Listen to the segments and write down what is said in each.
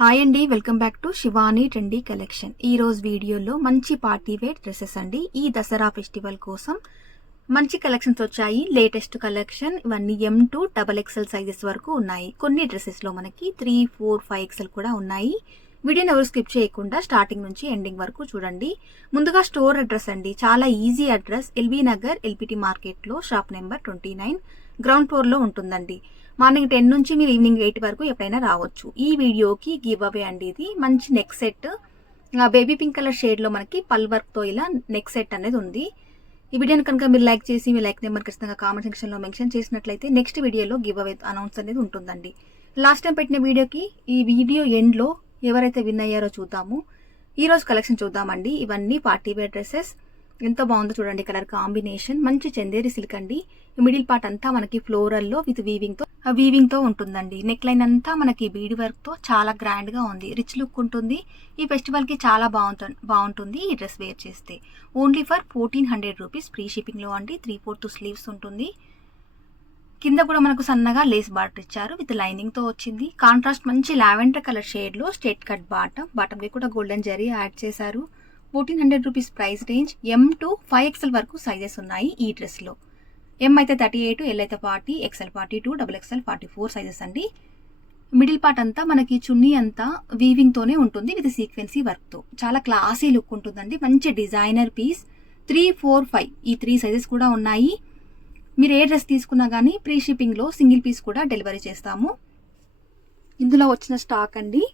Hi అండి welcome back to Shivani trendy collection ఈ రోజు వీడియోలో మంచి పార్టీ వేర్ డ్రెస్సెస్ అండి. ఈ దసరా ఫెస్టివల్ కోసం మంచి కలెక్షన్స్ వచ్చాయి. లేటెస్ట్ కలెక్షన్ ఇవన్నీ M to double XL sizes వరకు ఉన్నాయి. కొన్ని డ్రెస్సెస్లో మనకి త్రీ ఫోర్ ఫైవ్ ఎక్సెల్ కూడా ఉన్నాయి. వీడియోని ఎవరు స్కిప్ చేయకుండా స్టార్టింగ్ నుంచి ఎండింగ్ వరకు చూడండి. ముందుగా స్టోర్ అడ్రస్ అండి. చాలా easy address LB Nagar LPT మార్కెట్లో shop number twenty nine ground ఫ్లోర్లో ఉంటుందండి. మార్నింగ్ టెన్ నుంచి మీరు ఈవినింగ్ ఎయిట్ వరకు ఎప్పుడైనా రావచ్చు. ఈ వీడియోకి గివ్ అవే అండి ఇది. మంచి neck set. Baby pink colour షేడ్లో మనకి పల్ వర్క్తో ఇలా నెక్ సెట్ అనేది ఉంది. ఈ వీడియోని కనుక మీరు లైక్ చేసి మీ లైక్ నెంబర్ ఖచ్చితంగా కామెంట్ సెక్షన్లో మెన్షన్ చేసినట్లయితే నెక్స్ట్ వీడియోలో గివ్ అవే అనౌన్స్ అనేది ఉంటుందండి. లాస్ట్ టైం పెట్టిన వీడియోకి ఈ వీడియో ఎండ్లో ఎవరైతే విన్ అయ్యారో చూద్దాము. ఈరోజు కలెక్షన్ చూద్దామండి. ఇవన్నీ పార్టీ వేర్ డ్రెస్సెస్. ఎంత బాగుందో చూడండి. Colour combination. మంచి చందేరి సిల్క్ అండి. మిడిల్ పార్ట్ అంతా మనకి ఫ్లోరల్లో విత్ వీవింగ్తో వీవింగ్తో ఉంటుందండి. నెక్ లైన్ అంతా మనకి బీడ్ వర్క్తో చాలా గ్రాండ్గా ఉంది. రిచ్ లుక్ ఉంటుంది. ఈ ఫెస్టివల్కి చాలా బాగుంటుంది బాగుంటుంది ఈ డ్రెస్ వేర్ చేస్తే. Only for fourteen hundred rupees free షిప్పింగ్లో అండి. త్రీ ఫోర్త్ స్లీవ్స్ ఉంటుంది. కింద కూడా మనకు సన్నగా లేస్ బార్డర్ ఇచ్చారు. విత్ లైనింగ్తో వచ్చింది. కాంట్రాస్ట్ మంచి లావెండర్ కలర్ షేడ్లో స్టేట్ కట్ బాటమ్ బాటమ్కి కూడా గోల్డెన్ జరీ యాడ్ చేశారు. Fourteen hundred rupees price range M to five XL వరకు సైజెస్ ఉన్నాయి ఈ డ్రెస్లో. ఎం అయితే థర్టీ ఎయిట్ ఎల్ అయితే forty XL forty two double XL forty four sizes అండి. మిడిల్ పార్ట్ అంతా మనకి చున్నీ అంతా వీవింగ్తోనే ఉంటుంది విత్ సీక్వెన్సీ వర్క్తో చాలా క్లాసీ లుక్ ఉంటుందండి. మంచి designer piece three four five ఈ త్రీ సైజెస్ కూడా ఉన్నాయి. మీరు ఏ డ్రెస్ తీసుకున్నా కానీ ప్రీ షిప్పింగ్లో సింగిల్ పీస్ కూడా డెలివరీ చేస్తాము. ఇందులో వచ్చిన స్టాక్ అండి.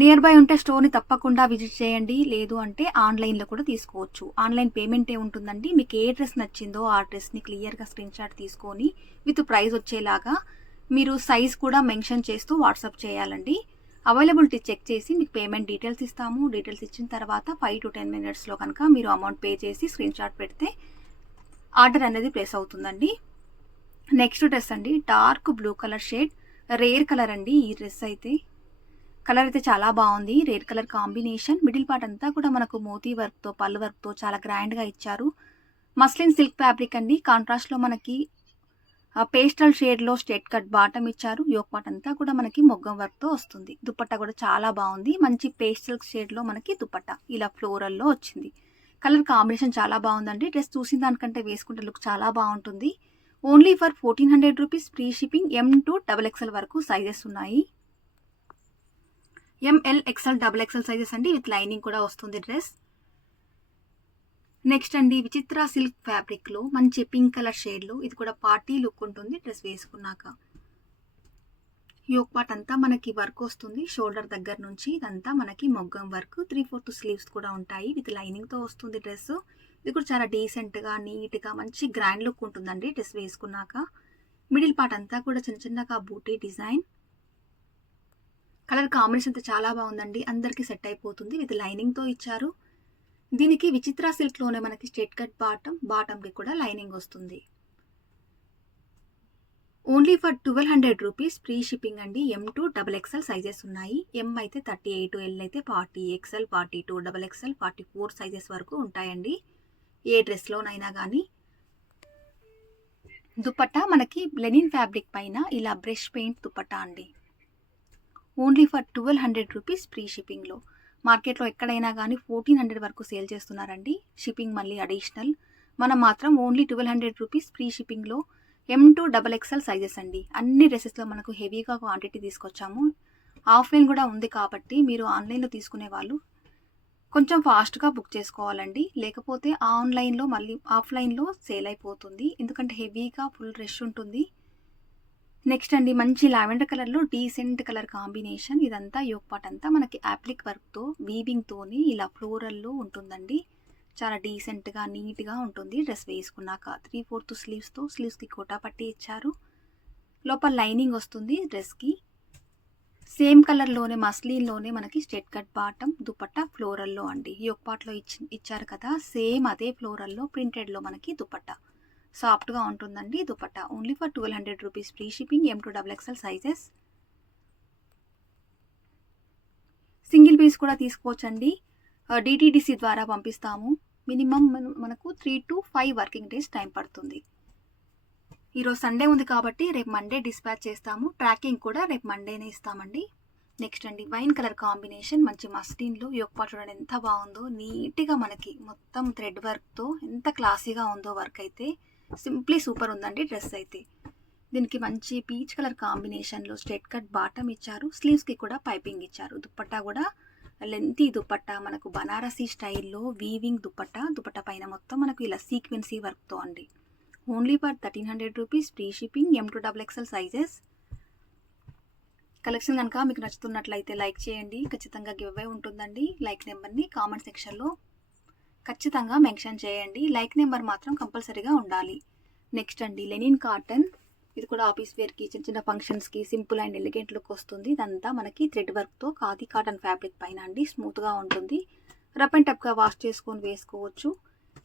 నియర్ బై ఉంటే స్టోర్ని తప్పకుండా విజిట్ చేయండి. లేదు అంటే ఆన్లైన్లో కూడా తీసుకోవచ్చు. ఆన్లైన్ పేమెంటే ఉంటుందండి? మీకు ఏ డ్రెస్ నచ్చిందో ఆ డ్రెస్ని క్లియర్గా స్క్రీన్ షాట్ తీసుకొని విత్ ప్రైస్ వచ్చేలాగా మీరు సైజ్ కూడా మెన్షన్ చేస్తూ వాట్సాప్ చేయాలండి. అవైలబిలిటీ చెక్ చేసి మీకు పేమెంట్ డీటెయిల్స్ ఇస్తాము. డీటెయిల్స్ ఇచ్చిన తర్వాత ఫైవ్ టు టెన్ మినిట్స్లో కనుక మీరు అమౌంట్ పే చేసి స్క్రీన్ షాట్ పెడితే ఆర్డర్ అనేది ప్లేస్ అవుతుందండి. నెక్స్ట్ డ్రెస్ అండి. Dark blue colour shade rare colour అండి ఈ డ్రెస్ అయితే. కలర్ అయితే చాలా బాగుంది. Red colour combination middle part అంతా కూడా మనకు మోతీ వర్క్తో పళ్ళు వర్క్తో చాలా గ్రాండ్గా ఇచ్చారు. మస్లిన్ సిల్క్ ఫ్యాబ్రిక్ అండి. కాంట్రాస్ట్లో మనకి పేస్టల్ షేడ్లో స్టేట్ కట్ బాటమ్ ఇచ్చారు. యోక్ పార్ట్ అంతా కూడా మనకి మొగ్గం వర్క్తో వస్తుంది. దుపట్టా కూడా చాలా బాగుంది. మంచి పేస్టల్ షేడ్లో మనకి దుపట్టా ఇలా ఫ్లోరల్లో వచ్చింది. కలర్ కాంబినేషన్ చాలా బాగుందండి. డ్రెస్ చూసిన దానికంటే వేసుకుంటే లుక్ చాలా బాగుంటుంది. Only for fourteen hundred rupees free shipping M to double XL వరకు సైజెస్ ఉన్నాయి. M L XL double XL sizes అండి. విత్ లైనింగ్ కూడా వస్తుంది డ్రెస్. నెక్స్ట్ అండి విచిత్ర సిల్క్ ఫ్యాబ్రిక్లో మంచి పింక్ కలర్ షేడ్లో ఇది కూడా పార్టీ లుక్ ఉంటుంది డ్రెస్ వేసుకున్నాక. యోక్ పార్ట్ అంతా మనకి వర్క్ వస్తుంది. షోల్డర్ దగ్గర నుంచి ఇదంతా మనకి maggam work. Three fourth sleeves కూడా ఉంటాయి. విత్ లైనింగ్తో వస్తుంది డ్రెస్. ఇది కూడా చాలా డీసెంట్గా నీట్గా మంచి గ్రాండ్ లుక్ ఉంటుందండి డ్రెస్ వేసుకున్నాక. మిడిల్ పార్ట్ అంతా కూడా చిన్న చిన్నగా బూటీ డిజైన్. కలర్ కాంబినేషన్ అయితే చాలా బాగుందండి. అందరికీ సెట్ అయిపోతుంది. విత్ లైనింగ్తో ఇచ్చారు. దీనికి విచిత్ర సిల్క్లోనే మనకి స్టేట్ కట్ బాటమ్ బాటమ్కి కూడా లైనింగ్ వస్తుంది. Only for twelve hundred rupees free shipping అండి. M to double XL sizes ఉన్నాయి. ఎం అయితే థర్టీ ఎయిట్ ఎల్ అయితే forty XL forty two double XL forty four sizes వరకు ఉంటాయండి. ఏ డ్రెస్లోనైనా కానీ దుపట్టా మనకి లెనిన్ ఫ్యాబ్రిక్ పైన ఇలా బ్రష్ పెయింట్ దుపట్టా అండి. Only for twelve hundred rupees free షిప్పింగ్లో. మార్కెట్లో ఎక్కడైనా కానీ ఫోర్టీన్ హండ్రెడ్ వరకు సేల్ చేస్తున్నారండి. షిప్పింగ్ మళ్ళీ అడిషనల్. మనం మాత్రం only twelve hundred rupees free షిప్పింగ్లో. M to double XL sizes అండి. అన్ని డ్రెస్సెస్లో మనకు హెవీగా క్వాంటిటీ తీసుకొచ్చాము. ఆఫ్లైన్ కూడా ఉంది కాబట్టి మీరు ఆన్లైన్లో తీసుకునే వాళ్ళు కొంచెం ఫాస్ట్గా బుక్ చేసుకోవాలండి. లేకపోతే ఆన్లైన్లో మళ్ళీ ఆఫ్లైన్లో సేల్ అయిపోతుంది. ఎందుకంటే హెవీగా ఫుల్ రష్ ఉంటుంది. నెక్స్ట్ అండి మంచి లావెండర్ కలర్లో డీసెంట్ కలర్ కాంబినేషన్. ఇదంతా యోగ్ పాట్ అంతా మనకి యాప్లిక్ వర్క్తో వీవింగ్తోని ఇలా ఫ్లోరల్లో ఉంటుందండి. చాలా డీసెంట్గా నీట్గా ఉంటుంది. డ్రెస్ వేసుకున్నాక త్రీ ఫోర్త్ స్లీవ్స్తో స్లీవ్స్కి కోటా పట్టి ఇచ్చారు. లోపల లైనింగ్ వస్తుంది డ్రెస్కి. సేమ్ కలర్లోనే మస్లీన్లోనే మనకి స్టెట్ కట్ బాటమ్ దుపట్టా ఫ్లోరల్లో అండి. యోగ్ పాట్లో ఇచ్చి ఇచ్చారు కదా సేమ్ అదే ఫ్లోరల్లో ప్రింటెడ్లో మనకి దుపట్టా. సాఫ్ట్గా ఉంటుందండి. Dupatta only for twelve hundred rupees. Free shipping M to double XL sizes single piece కూడా తీసుకోవచ్చండి. డిటీడీసీ ద్వారా పంపిస్తాము. మినిమం మనకు three to five working days time పడుతుంది. ఈరోజు సండే ఉంది కాబట్టి రేపు మండే డిస్పాచ్ చేస్తాము. ట్రాకింగ్ కూడా రేపు మండేనే ఇస్తామండి. నెక్స్ట్ అండి వైన్ కలర్ కాంబినేషన్ మంచి మస్టీన్లో యొక్క చూడండి ఎంత బాగుందో. నీట్గా మనకి మొత్తం థ్రెడ్ వర్క్తో ఎంత క్లాసీగా ఉందో వర్క్ అయితే. సింప్లీ సూపర్ ఉందండి డ్రెస్ అయితే. దీనికి మంచి పీచ్ కలర్ కాంబినేషన్లో స్ట్రెట్ కట్ బాటమ్ ఇచ్చారు. స్లీవ్స్కి కూడా పైపింగ్ ఇచ్చారు. దుప్పట్టా కూడా లెంతీ దుప్పట్టా మనకు బనారసీ స్టైల్లో వీవింగ్ దుప్పట్టా. దుప్పట్టా పైన మొత్తం మనకు ఇలా సీక్వెన్సీ వర్క్తో అండి. Only for thirteen hundred rupees free shipping M to double XL sizes. Collection కనుక మీకు నచ్చుతున్నట్లయితే లైక్ చేయండి. ఖచ్చితంగా గివ్ అవే ఉంటుందండి. లైక్ నెంబర్ని కామెంట్ సెక్షన్లో ఖచ్చితంగా మెన్షన్ చేయండి. లైక్ నెంబర్ మాత్రం కంపల్సరీగా ఉండాలి. నెక్స్ట్ అండి లెనిన్ కాటన్. ఇది కూడా ఆఫీస్ వేర్కి చిన్న చిన్న ఫంక్షన్స్కి సింపుల్ అండ్ ఎలిగెంట్ లుక్ వస్తుంది. ఇదంతా మనకి థ్రెడ్ వర్క్తో ఖాదీ కాటన్ ఫ్యాబ్రిక్ పైన అండి. స్మూత్గా ఉంటుంది. రఫ్ అండ్ టప్గా వాష్ చేసుకొని వేసుకోవచ్చు.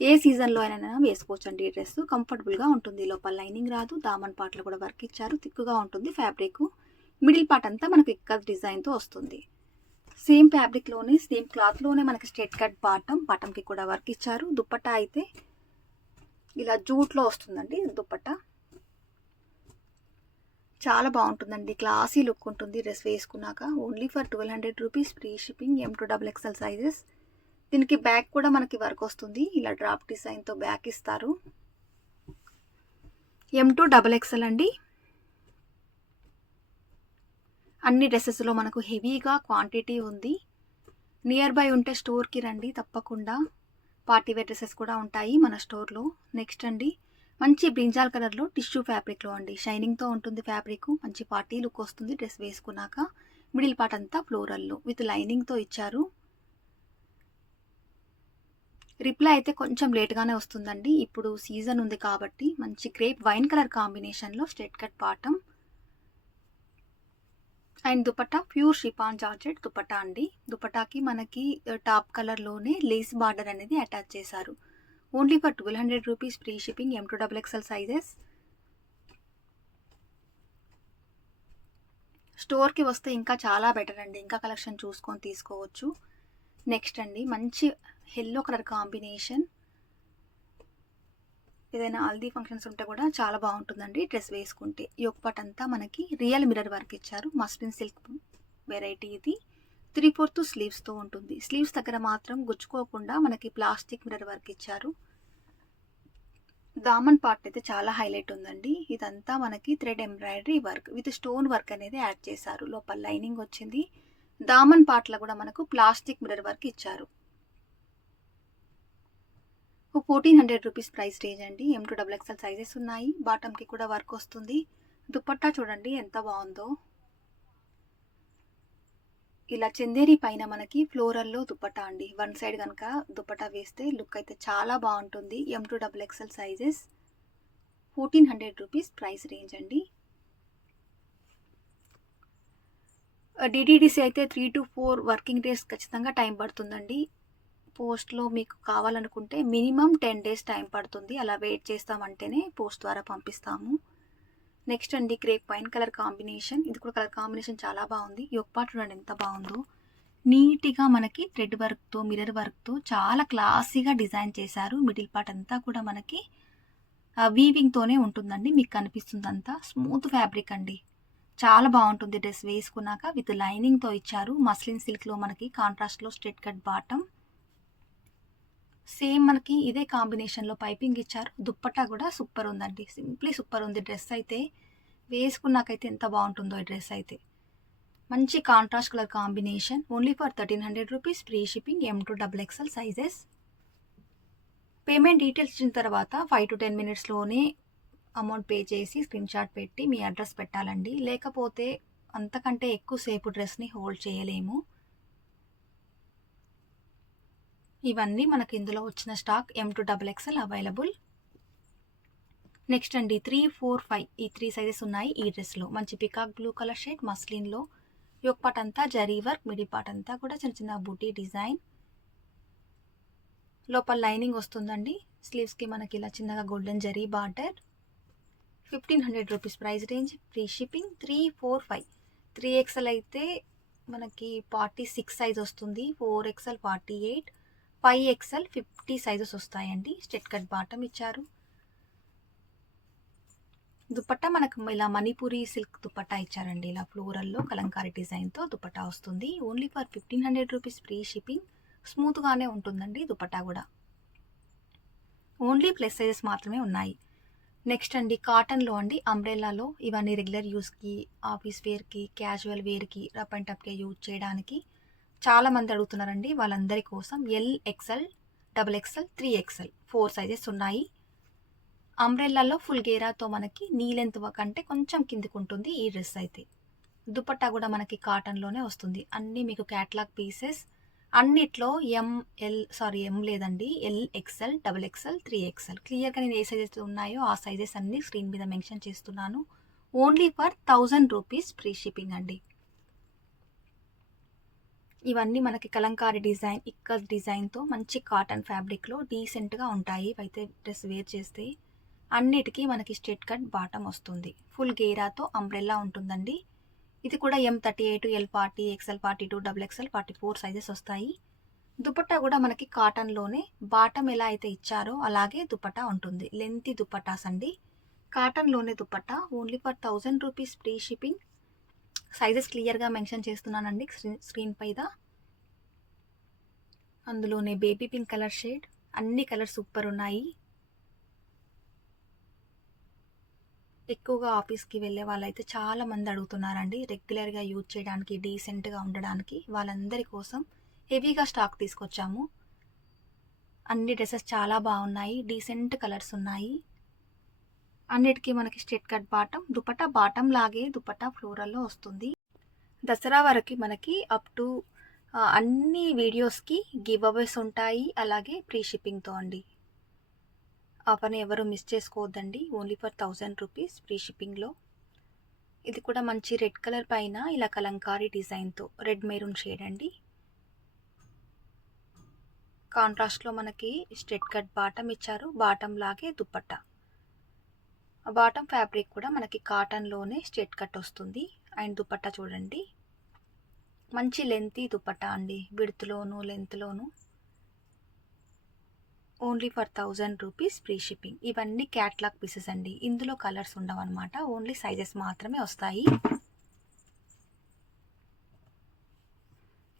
ఏ సీజన్లో అయినా వేసుకోవచ్చు అండి ఈ డ్రెస్ కంఫర్టబుల్గా ఉంటుంది. లోపల లైనింగ్ రాదు. దామన్ పాటలు కూడా వర్క్ ఇచ్చారు. తిక్కుగా ఉంటుంది ఫ్యాబ్రిక్ మిడిల్ పార్ట్ అంతా మనకు ఎక్కువ డిజైన్తో వస్తుంది. సేమ్ ఫ్యాబ్రిక్లోనే సేమ్ క్లాత్లోనే మనకి స్ట్రెట్ కట్ బాటమ్ బాటమ్కి కూడా వర్క్ ఇచ్చారు. దుప్పట్టా అయితే ఇలా జూట్లో వస్తుందండి దుప్పట్టా చాలా బాగుంటుందండి. క్లాసీ లుక్ ఉంటుంది డ్రెస్ వేసుకున్నాక. Only for twelve hundred rupees free shipping M to double XL sizes దీనికి బ్యాక్ కూడా మనకి వర్క్ వస్తుంది. ఇలా డ్రాప్ డిజైన్తో బ్యాక్ ఇస్తారు. ఎం టు డబుల్ ఎక్స్ఎల్ అండి. అన్ని డ్రెస్సెస్లో మనకు హెవీగా క్వాంటిటీ ఉంది. నియర్ బై ఉంటే స్టోర్కి రండి తప్పకుండా. పార్టీ వేర్ డ్రెస్సెస్ కూడా ఉంటాయి మన స్టోర్లో. నెక్స్ట్ అండి మంచి బ్రింజాల్ కలర్లో టిష్యూ ఫ్యాబ్రిక్లో అండి. షైనింగ్తో ఉంటుంది ఫ్యాబ్రిక్ మంచి పార్టీ లుక్ వస్తుంది డ్రెస్ వేసుకున్నాక. మిడిల్ పార్ట్ అంతా ఫ్లోరల్లో విత్ లైనింగ్తో ఇచ్చారు. రిప్లై అయితే కొంచెం లేట్గానే వస్తుందండి. ఇప్పుడు సీజన్ ఉంది కాబట్టి మంచి క్రేప్ వైన్ కలర్ కాంబినేషన్లో straight cut bottom. And dupatta pure chiffon georgette dupatta అండి. దుపట్టాకి మనకి టాప్ కలర్లోనే లేస్ బార్డర్ అనేది అటాచ్ చేశారు. Only for twelve hundred rupees free shipping M to double XL sizes. స్టోర్కి వస్తే ఇంకా చాలా బెటర్ అండి. ఇంకా కలెక్షన్ చూసుకొని తీసుకోవచ్చు. నెక్స్ట్ అండి మంచి ఎల్లో కలర్ కాంబినేషన్. ఏదైనా హల్దీ ఫంక్షన్స్ ఉంటే కూడా చాలా బాగుంటుందండి. డ్రెస్ వేసుకుంటే ఈ ఒక్కటి అంతా మనకి రియల్ మిరర్ వర్క్ ఇచ్చారు. మస్లిన్ సిల్క్ వెరైటీ ఇది. త్రీ ఫోర్త్ స్లీవ్స్తో ఉంటుంది. స్లీవ్స్ దగ్గర మాత్రం గుచ్చుకోకుండా మనకి ప్లాస్టిక్ మిరర్ వర్క్ ఇచ్చారు. దామన్ పార్ట్ అయితే చాలా హైలైట్ ఉందండి. ఇదంతా మనకి thread embroidery work with stone work అనేది యాడ్ చేశారు. లోపల లైనింగ్ వచ్చింది. దామన్ పార్ట్లో కూడా మనకు ప్లాస్టిక్ మిరర్ వర్క్ ఇచ్చారు. Fourteen hundred rupees price range అండి. M to double XL sizes ఉన్నాయి. బాటమ్కి కూడా వర్క్ వస్తుంది. దుపట్టా చూడండి ఎంత బాగుందో. ఇలా చందేరి పైన మనకి ఫ్లోరల్లో దుపట్టా అండి. వన్ సైడ్ కనుక దుపట్టా వేస్తే లుక్ అయితే చాలా బాగుంటుంది. M to double XL sizes fourteen hundred rupees price range అండి. డిడిడిసి అయితే three to four working days ఖచ్చితంగా టైం పడుతుందండి. పోస్ట్లో మీకు కావాలనుకుంటే మినిమం టెన్ డేస్ టైం పడుతుంది. అలా వెయిట్ చేస్తామంటేనే పోస్ట్ ద్వారా పంపిస్తాము. నెక్స్ట్ అండి గ్రేప్ వైన్ కలర్ కాంబినేషన్. ఇది కూడా కలర్ కాంబినేషన్ చాలా బాగుంది. ఈ ఒక్క చూడండి ఎంత బాగుందో. నీట్గా మనకి థ్రెడ్ వర్క్తో మిరర్ వర్క్తో చాలా క్లాసీగా డిజైన్ చేశారు. మిడిల్ పార్ట్ అంతా కూడా మనకి వీవింగ్తోనే ఉంటుందండి. మీకు కనిపిస్తుంది అంతా స్మూత్ ఫ్యాబ్రిక్ అండి. చాలా బాగుంటుంది డ్రెస్ వేసుకున్నాక. విత్ లైనింగ్తో ఇచ్చారు. మస్లిన్ సిల్క్లో మనకి కాంట్రాస్ట్లో స్ట్రెట్ కట్ బాటమ్ సేమ్ మనకి ఇదే కాంబినేషన్లో పైపింగ్ ఇచ్చారు. దుప్పట్టా కూడా సూపర్ ఉందండి. సింప్లీ సూపర్ ఉంది డ్రెస్ అయితే. వేసుకున్నాకైతే ఎంత బాగుంటుందో ఈ డ్రెస్ అయితే. మంచి contrast colour combination only for thirteen hundred rupees free shipping M to double XL sizes payment details ఇచ్చిన తర్వాత ఫైవ్ టు టెన్ మినిట్స్లోనే అమౌంట్ పే చేసి స్క్రీన్ షాట్ పెట్టి మీ అడ్రస్ పెట్టాలండి. లేకపోతే అంతకంటే ఎక్కువసేపు డ్రెస్ని హోల్డ్ చేయలేము. ఇవన్నీ మనకి ఇందులో వచ్చిన stock M to double XL available next అండి త్రీ ఫోర్ ఫైవ్ ఈ త్రీ సైజెస్ ఉన్నాయి ఈ డ్రెస్లో మంచి పికాక్ బ్లూ కలర్ షేడ్ మస్లిన్లో యొక్క పాట్ అంతా జరీ వర్క్ మిడి పార్ట్ అంతా కూడా చిన్న చిన్న బూటీ డిజైన్. లోపల లైనింగ్ వస్తుందండి. స్లీవ్స్కి మనకి ఇలా చిన్నగా golden zari border. Fifteen hundred rupees price range free shipping three four five three XL అయితే మనకి ఫార్టీ సిక్స్ సైజ్ వస్తుంది. Four XL forty eight five XL fifty sizes వస్తాయండి. స్టెట్ కట్ బాటమ్ ఇచ్చారు. దుపట్టా మనకు ఇలా మణిపురి సిల్క్ దుపట్టా ఇచ్చారండి. ఇలా ఫ్లోరల్లో కలంకారీ డిజైన్తో దుపట్టా వస్తుంది. Only for fifteen hundred rupees free shipping. స్మూత్గానే ఉంటుందండి దుపట్టా కూడా. ఓన్లీ ప్లస్ సైజెస్ మాత్రమే ఉన్నాయి. నెక్స్ట్ అండి కాటన్లో అండి అంబ్రెల్లాలో ఇవన్నీ రెగ్యులర్ యూస్కి ఆఫీస్ వేర్కి క్యాజువల్ వేర్కి రప్ అండ్ టప్గా యూజ్ చేయడానికి చాలా మంది అడుగుతున్నారండి వాళ్ళందరి కోసం L XL double XL three XL four sizes ఉన్నాయి. అంబ్రెల్లాలో ఫుల్ గేరాతో మనకి నీ లెంత్ కంటే కొంచెం కిందికి ఉంటుంది ఈ డ్రెస్ అయితే. దుపట్టా కూడా మనకి కాటన్లోనే వస్తుంది. అన్నీ మీకు క్యాట్లాగ్ పీసెస్ అన్నిట్లో ఎంఎల్ సారీ ఎం లేదండి. L XL double XL three XL క్లియర్గా నేను ఏ సైజెస్ ఉన్నాయో ఆ సైజెస్ అన్నీ స్క్రీన్ మీద మెన్షన్ చేస్తున్నాను. Only for thousand rupees free shipping అండి. ఇవన్నీ మనకి కలంకారీ డిజైన్ ఇక్కత్ డిజైన్తో మంచి కాటన్ ఫ్యాబ్రిక్లో డీసెంట్గా ఉంటాయి. అయితే డ్రెస్ వేర్ చేస్తే అన్నిటికీ మనకి స్ట్రెట్ కట్ బాటం వస్తుంది. ఫుల్ గేరాతో అంబ్రెల్లా ఉంటుందండి. ఇది కూడా M thirty eight L forty XL forty two double XL forty four sizes వస్తాయి. దుపట్టా కూడా మనకి కాటన్లోనే బాటం ఎలా అయితే ఇచ్చారో అలాగే దుపట్టా ఉంటుంది. లెంతి దుపట్టాస్ అండి. కాటన్లోనే dupatta only for thousand rupees free shipping sizes క్లియర్గా మెన్షన్ చేస్తున్నానండి. స్క్రీన్ స్క్రీన్ పైన అందులోనే బేబీ పింక్ కలర్ షేడ్ అన్ని కలర్స్ సూపర్ ఉన్నాయి. ఎక్కువగా ఆఫీస్కి వెళ్ళే వాళ్ళైతే చాలా మంది అడుగుతున్నారండి. రెగ్యులర్గా యూజ్ చేయడానికి డీసెంట్గా ఉండడానికి వాళ్ళందరి కోసం హెవీగా స్టాక్ తీసుకొచ్చాము. అన్ని డ్రెస్సెస్ చాలా బాగున్నాయి. డీసెంట్ కలర్స్ ఉన్నాయి. అన్నిటికీ మనకి straight cut bottom dupatta bottom లాగే దుపట్టా ఫ్లోరల్లో వస్తుంది. దసరా వరకు మనకి అప్ టు అన్ని వీడియోస్కి గివ్ అవేస్ ఉంటాయి. అలాగే ప్రీ షిప్పింగ్తో అండి. ఆఫర్ని ఎవరు మిస్ చేసుకోవద్దండి. Only for thousand rupees free షిప్పింగ్లో ఇది కూడా మంచి రెడ్ కలర్ పైన ఇలా కలంకారీ డిజైన్తో రెడ్ మెరూన్ షేడ్ అండి. కాంట్రాస్ట్లో మనకి స్ట్రెట్ కట్ బాటం ఇచ్చారు. బాటం లాగే దుప్పట్టా బాటమ్ ఫ్యాబ్రిక్ కూడా మనకి కాటన్లోనే స్ట్రెట్ కట్ వస్తుంది. అండ్ దుప్పట్టా చూడండి. మంచి లెంతీ దుపట్టా అండి. విడుతులోను లెంత్లోను only for thousand rupees free shipping ఇవన్నీ క్యాట్లాగ్ పీసెస్ అండి. ఇందులో కలర్స్ ఉండవు అనమాట ఓన్లీ సైజెస్ మాత్రమే వస్తాయి.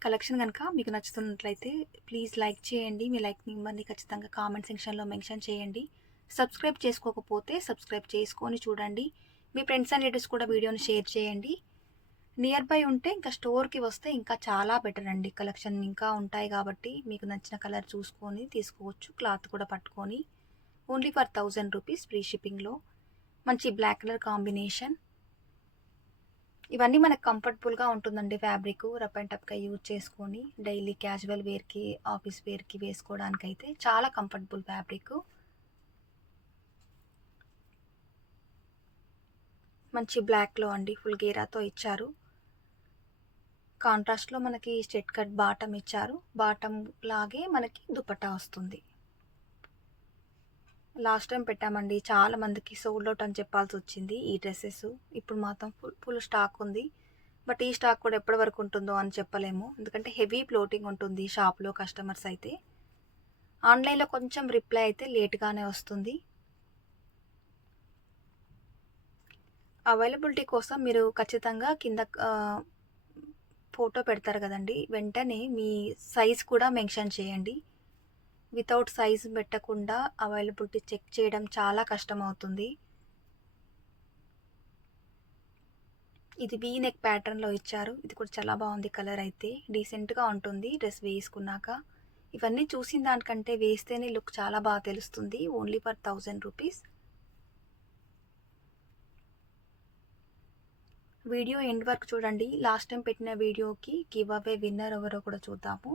కలెక్షన్ కనుక మీకు నచ్చుతున్నట్లయితే ప్లీజ్ లైక్ చేయండి. మీ లైక్ నెంబర్ని ఖచ్చితంగా కామెంట్ సెక్షన్లో మెన్షన్ చేయండి. సబ్స్క్రైబ్ చేసుకోకపోతే సబ్స్క్రైబ్ చేసుకొని చూడండి. మీ ఫ్రెండ్స్ అండ్ రిలేటివ్స్ కూడా వీడియోని షేర్ చేయండి. నియర్ బై ఉంటే ఇంకా స్టోర్కి వస్తే ఇంకా చాలా బెటర్ అండి. కలెక్షన్ ఇంకా ఉంటాయి కాబట్టి మీకు నచ్చిన కలర్ చూసుకొని తీసుకోవచ్చు క్లాత్ కూడా పట్టుకొని. Only for thousand rupees free షిప్పింగ్లో. మంచి బ్లాక్ కలర్ కాంబినేషన్. ఇవన్నీ మనకు కంఫర్టబుల్గా ఉంటుందండి ఫ్యాబ్రిక్. రప్ అండ్ టప్గా యూజ్ చేసుకొని డైలీ క్యాజువల్ వేర్కి ఆఫీస్ వేర్కి వేసుకోవడానికి అయితే చాలా కంఫర్టబుల్ ఫ్యాబ్రిక్. మంచి బ్లాక్లో అండి ఫుల్ గేరాతో ఇచ్చారు. కాంట్రాస్ట్లో మనకి స్ట్రెట్ కట్ బాటమ్ ఇచ్చారు. బాటమ్ లాగే మనకి దుపట్టా వస్తుంది. లాస్ట్ టైం పెట్టామండి చాలా మందికి సోల్డ్ అవుట్ అని చెప్పాల్సి వచ్చింది ఈ డ్రెస్సెస్. ఇప్పుడు మాత్రం ఫుల్ ఫుల్ స్టాక్ ఉంది. బట్ ఈ స్టాక్ కూడా ఎప్పటి వరకు ఉంటుందో అని చెప్పలేము. ఎందుకంటే హెవీ ఫ్లోటింగ్ ఉంటుంది షాప్లో కస్టమర్స్ అయితే. ఆన్లైన్లో కొంచెం రిప్లై అయితే లేట్గానే వస్తుంది. అవైలబిలిటీ కోసం మీరు ఖచ్చితంగా కింద ఫోటో పెడతారు కదండి. వెంటనే మీ సైజ్ కూడా మెన్షన్ చేయండి. వితౌట్ సైజ్ పెట్టకుండా అవైలబిలిటీ చెక్ చేయడం చాలా కష్టం అవుతుంది ఇది వీ నెక్ ప్యాటర్న్లో ఇచ్చారు. ఇది కూడా చాలా బాగుంది కలర్ అయితే. డీసెంట్గా ఉంటుంది డ్రెస్ వేసుకున్నాక. ఇవన్నీ చూసిన దానికంటే వేస్తేనే లుక్ చాలా బాగా తెలుస్తుంది. Only for thousand rupees. Video end వరకు చూడండి. లాస్ట్ టైం పెట్టిన వీడియోకి గివ్ అవే విన్నర్ ఎవరో కూడా చూద్దాము.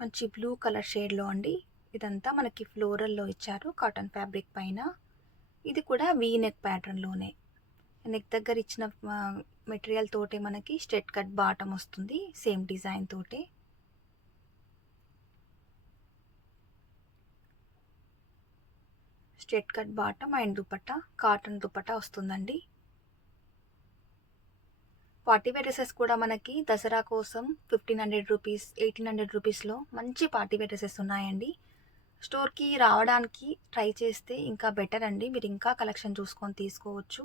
మంచి బ్లూ కలర్ షేడ్లో అండి. ఇదంతా మనకి ఫ్లోరల్లో ఇచ్చారు కాటన్ ఫ్యాబ్రిక్ పైన. ఇది కూడా వీ నెక్ ప్యాటర్న్లోనే నెక్ దగ్గర ఇచ్చిన మెటీరియల్ తోటే మనకి స్ట్రెట్ కట్ బాటమ్ వస్తుంది సేమ్ డిజైన్ తోటే. Straight cut bottom and dupatta cotton dupatta వస్తుందండి. పార్టీ వేర్ డ్రెస్సెస్ కూడా మనకి దసరా కోసం fifteen hundred rupees eighteen hundred రూపీస్లో మంచి పార్టీ వేర్ డ్రెస్సెస్ ఉన్నాయండి. స్టోర్కి రావడానికి ట్రై చేస్తే ఇంకా బెటర్ అండి. మీరు ఇంకా కలెక్షన్ చూసుకొని తీసుకోవచ్చు.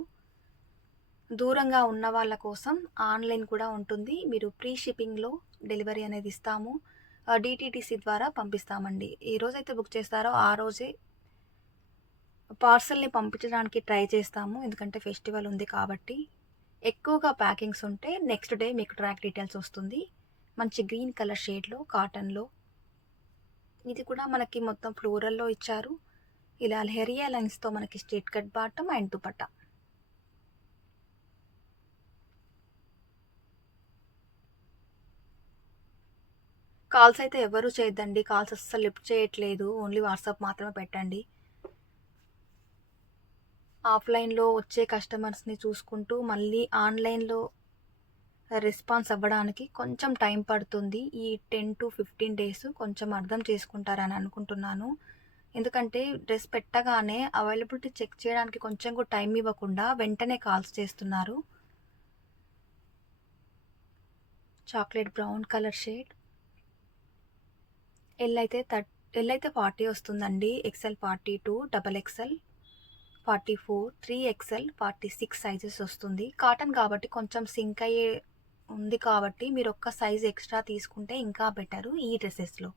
దూరంగా ఉన్న వాళ్ళ కోసం ఆన్లైన్ కూడా ఉంటుంది. మీరు ప్రీ షిప్పింగ్లో డెలివరీ అనేది ఇస్తాము. డిటీటీసీ ద్వారా పంపిస్తామండి. ఏ రోజైతే బుక్ చేస్తారో ఆ రోజే పార్సల్ని పంపించడానికి ట్రై చేస్తాము. ఎందుకంటే ఫెస్టివల్ ఉంది కాబట్టి. ఎక్కువగా ప్యాకింగ్స్ ఉంటే నెక్స్ట్ డే మీకు ట్రాక్ డీటెయిల్స్ వస్తుంది. మంచి గ్రీన్ కలర్ షేడ్లో కాటన్లో ఇది కూడా మనకి మొత్తం ఫ్లోరల్లో ఇచ్చారు. ఇలా హెరియా లైన్స్తో మనకి straight cut bottom and dupatta calls అయితే ఎవరు చేయొద్దండి. కాల్స్ అస్సలు లిఫ్ట్ చేయట్లేదు. ఓన్లీ వాట్సాప్ మాత్రమే పెట్టండి. ఆఫ్లైన్లో వచ్చే కస్టమర్స్ని చూసుకుంటూ మళ్ళీ ఆన్లైన్లో రెస్పాన్స్ అవ్వడానికి కొంచెం టైం పడుతుంది. ఈ టెన్ టు ఫిఫ్టీన్ డేస్ కొంచెం అర్థం చేసుకుంటారని అనుకుంటున్నాను. ఎందుకంటే డ్రెస్ పెట్టగానే అవైలబిలిటీ చెక్ చేయడానికి కొంచెం కూడా టైం ఇవ్వకుండా వెంటనే కాల్స్ చేస్తున్నారు. Chocolate brown colour shade. L అయితే థర్ట్ ఎల్ అయితే ఫార్టీ వస్తుందండి. XL forty two double XL forty four three XL forty six sizes వస్తుంది. కాటన్ కాబట్టి కొంచెం సింక్ అయ్యే ఉంది కాబట్టి మీరు ఒక్క సైజ్ ఎక్స్ట్రా తీసుకుంటే ఇంకా బెటరు ఈ డ్రెస్సెస్లో.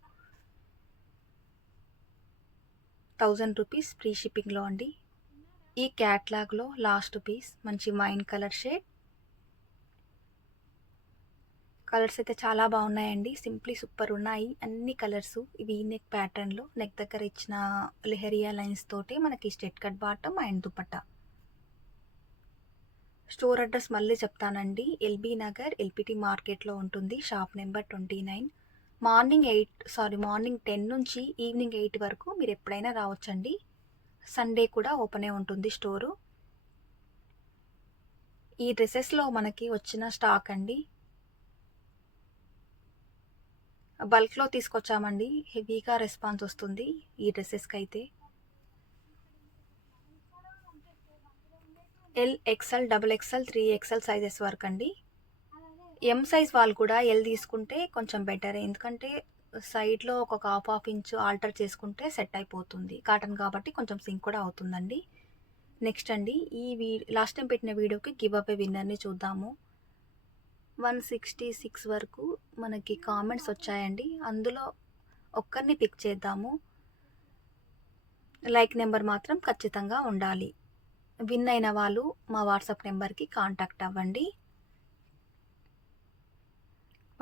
థౌజండ్ రూపీస్ ఫ్రీ షిప్పింగ్లో అండి. ఈ క్యాట్లాగ్లో లాస్ట్ పీస్ మంచి వైన్ కలర్ షేడ్ కలర్స్ అయితే చాలా బాగున్నాయండి. సింప్లీ సూపర్ ఉన్నాయి. అన్ని కలర్స్ ఇవి నెక్ ప్యాటర్న్లో నెక్ దగ్గర ఇచ్చిన లెహరియా లైన్స్ తోటి మనకి straight cut bottom and dupatta. Store address మళ్ళీ చెప్తానండి. ఎల్బీ నగర్ ఎల్పిటి మార్కెట్లో ఉంటుంది. Shop number twenty nine. Morning eight sorry morning ten నుంచి ఈవినింగ్ ఎయిట్ వరకు మీరు ఎప్పుడైనా రావచ్చండి. సండే కూడా ఓపెనే ఉంటుంది స్టోరు. ఈ డ్రెస్సెస్లో మనకి వచ్చిన స్టాక్ అండి. బల్క్లో తీసుకొచ్చామండి. హెవీగా రెస్పాన్స్ వస్తుంది ఈ డ్రెస్సెస్కి అయితే L XL double XL three XL sizes వరకు అండి ఎం సైజ్ వాళ్ళు కూడా ఎల్ తీసుకుంటే కొంచెం బెటర్. ఎందుకంటే సైడ్లో ఒక హాఫ్ హాఫ్ ఇంచ్ ఆల్టర్ చేసుకుంటే సెట్ అయిపోతుంది. కాటన్ కాబట్టి కొంచెం సింక్ కూడా అవుతుందండి. నెక్స్ట్ అండి ఈ వీ లాస్ట్ టైం పెట్టిన వీడియోకి గివ్ అప్ విన్నర్ని చూద్దాము. వన్ సిక్స్టీ సిక్స్ వరకు మనకి కామెంట్స్ వచ్చాయండి. అందులో ఒక్కరిని పిక్ చేద్దాము. లైక్ నెంబర్ మాత్రం ఖచ్చితంగా ఉండాలి. విన్ అయిన వాళ్ళు మా వాట్సాప్ నెంబర్కి కాంటాక్ట్ అవ్వండి.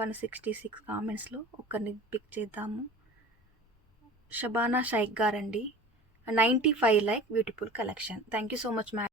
వన్ సిక్స్టీ సిక్స్ కామెంట్స్లో ఒకరిని పిక్ చేద్దాము. షబానా షైక్ గారండి. Ninety five like beautiful collection thank you so much ma'am